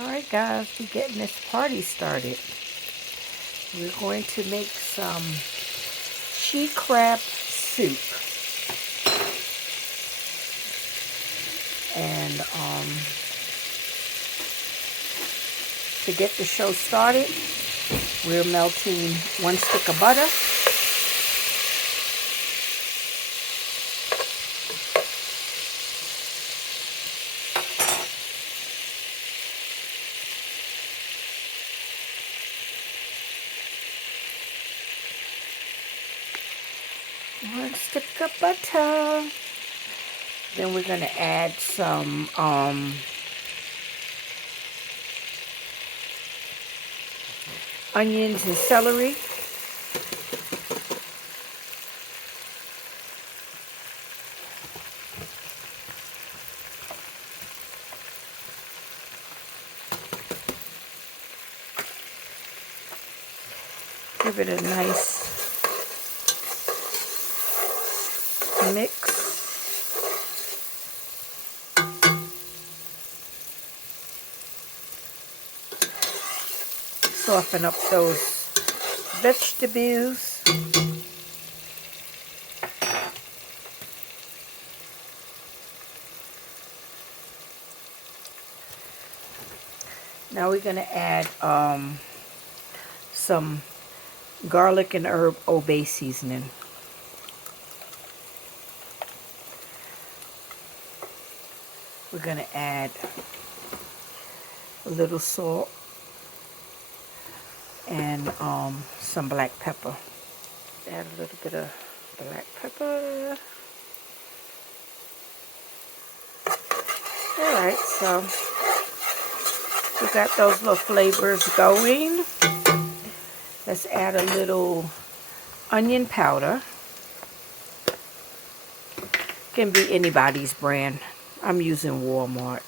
Alright guys, we're getting this party started. We're going to make some she crab soup. And to get the show started, we're melting 1 stick of butter. One stick of butter. Then we're going to add some onions and celery. Give it a nice mix. Soften up those vegetables. Now we're going to add some garlic and herb obey seasoning. We're going to add a little salt and some black pepper. Add a little bit of black pepper. Alright, so we got those little flavors going. Let's add a little onion powder. Can be anybody's brand. I'm using Walmart.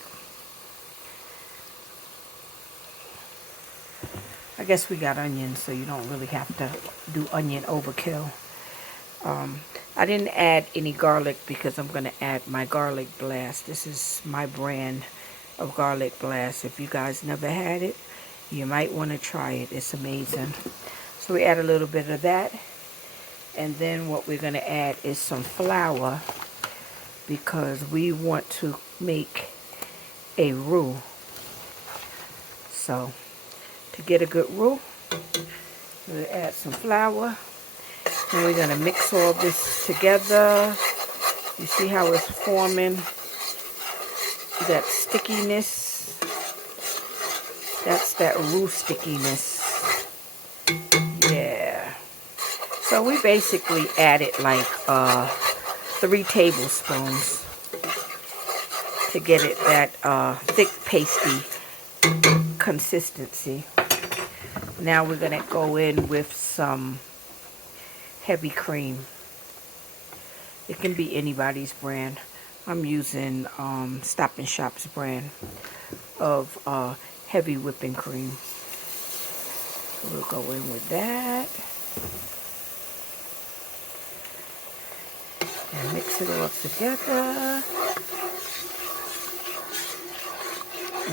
I guess we got onions, so you don't really have to do onion overkill. I didn't add any garlic because I'm going to add my garlic blast. This is my brand of garlic blast. If you guys never had it, you might want to try it. It's amazing. So we add a little bit of that. And then what we're going to add is some flour because we want to make a roux. So to get a good roux, we'll add some flour. And we're going to mix all this together. You see how it's forming that stickiness? That's that roux stickiness. Yeah. So we basically added like 3 tablespoons to get it that thick pasty consistency. Now we're going to go in with some heavy cream. It can be anybody's brand. I'm using Stop and Shop's brand of heavy whipping cream. So we'll go in with that. And mix it all together.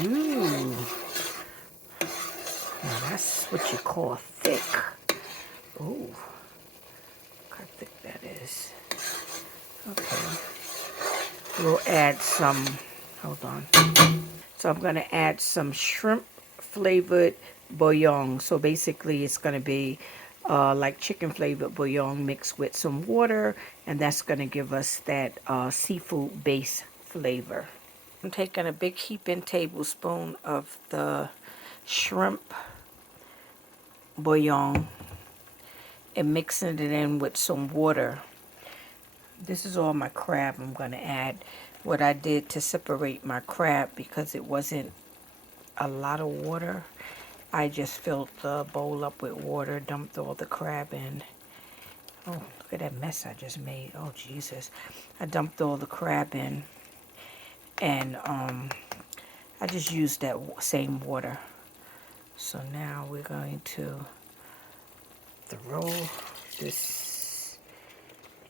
Ooh. Now that's what you call thick. Ooh. Look how thick that is. Okay. We'll add some, hold on. So I'm going to add some shrimp flavored bouillon. So basically it's going to be like chicken flavored bouillon mixed with some water. And that's going to give us that seafood base flavor. I'm taking a big heaping tablespoon of the shrimp bouillon and mixing it in with some water. This is all my crab I'm going to add. What I did to separate my crab because it wasn't a lot of water. I just filled the bowl up with water, dumped all the crab in. Oh, look at that mess I just made. Oh, Jesus. I dumped all the crab in. And I just used that same water. So now we're going to throw this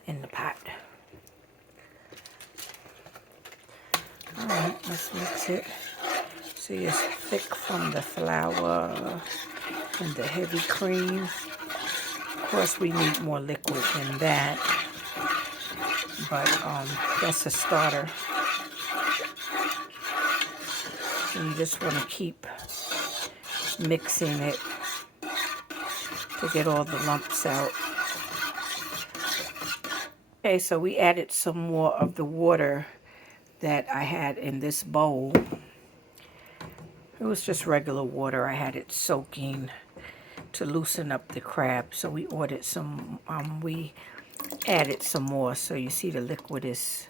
in the pot. Alright, let's mix it. See, it's thick from the flour and the heavy cream. Of course, we need more liquid than that, but that's a starter. And you just want to keep mixing it to get all the lumps out. Okay, so we added some more of the water that I had in this bowl. It was just regular water. I had it soaking to loosen up the crab. So we added some more. So you see the liquid is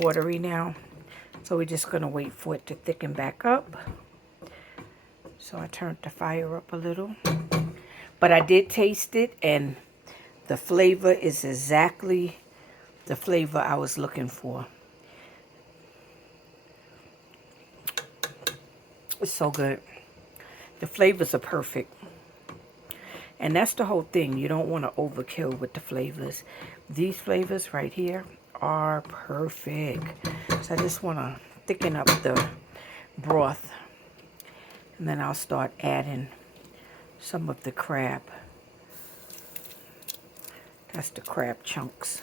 watery now. So we're just gonna wait for it to thicken back up. So I turned the fire up a little. But I did taste it, and the flavor is exactly the flavor I was looking for. It's so good. The flavors are perfect. And that's the whole thing. You don't want to overkill with the flavors. These flavors right here are perfect. So I just want to thicken up the broth. And then I'll start adding some of the crab. That's the crab chunks.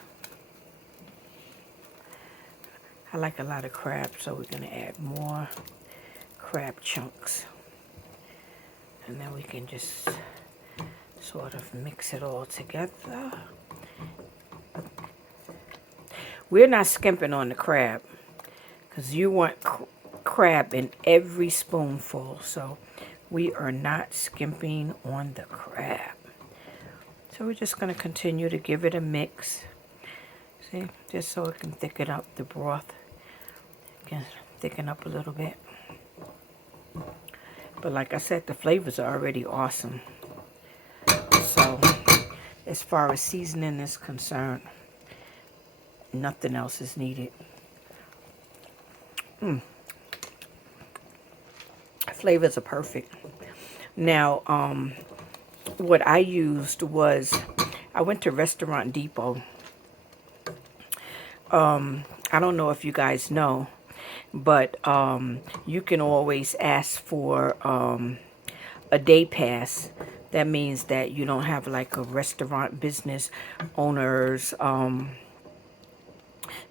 I like a lot of crab, so we're going to add more crab chunks. And then we can just sort of mix it all together. We're not skimping on the crab because you want crab in every spoonful. So we are not skimping on the crab. So we're just going to continue to give it a mix. See, just so it can thicken up the broth. It can thicken up a little bit. But like I said, the flavors are already awesome. So as far as seasoning is concerned, nothing else is needed. Flavors are perfect. Now, what I used was, I went to Restaurant Depot. I don't know if you guys know, but you can always ask for a day pass. That means that you don't have like a restaurant business owner's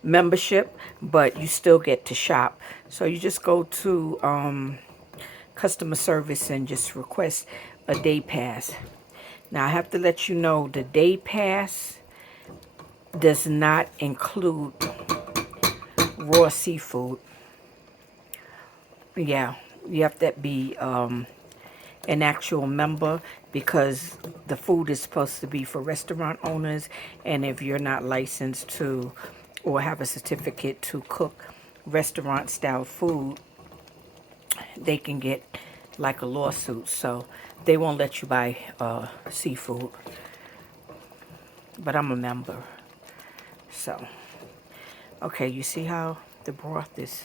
membership, but you still get to shop. So you just go to customer service and just request a day pass. Now I have to let you know, the day pass does not include raw seafood. Yeah, you have to be an actual member, because the food is supposed to be for restaurant owners, and if you're not licensed to or have a certificate to cook restaurant style food, they can get like a lawsuit. So they won't let you buy seafood. But I'm a member. So, okay, you see how the broth is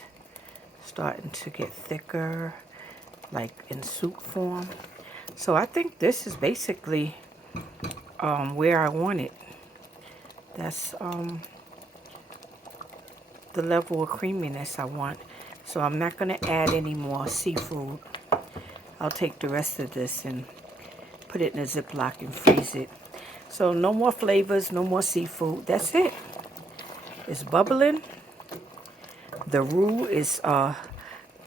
starting to get thicker, like in soup form. So I think this is basically where I want it. That's the level of creaminess I want. So I'm not going to add any more seafood. I'll take the rest of this and put it in a Ziploc and freeze it. So no more flavors, no more seafood. That's it. It's bubbling. The roux is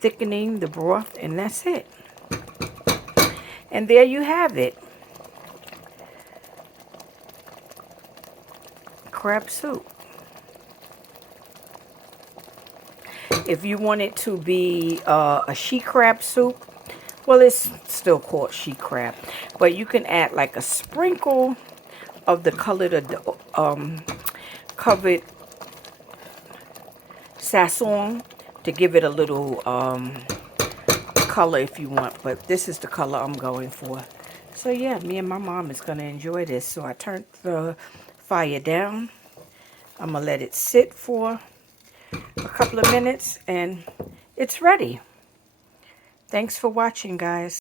thickening the broth, and that's it. And there you have it. Crab soup. If you want it to be a she crab soup, well, it's still called she crab, but you can add like a sprinkle of the colored covered sazon to give it a little color if you want, but this is the color I'm going for. So yeah, me and my mom is gonna enjoy this. So I turned the fire down. I'm gonna let it sit for a couple of minutes and it's ready. Thanks for watching, guys.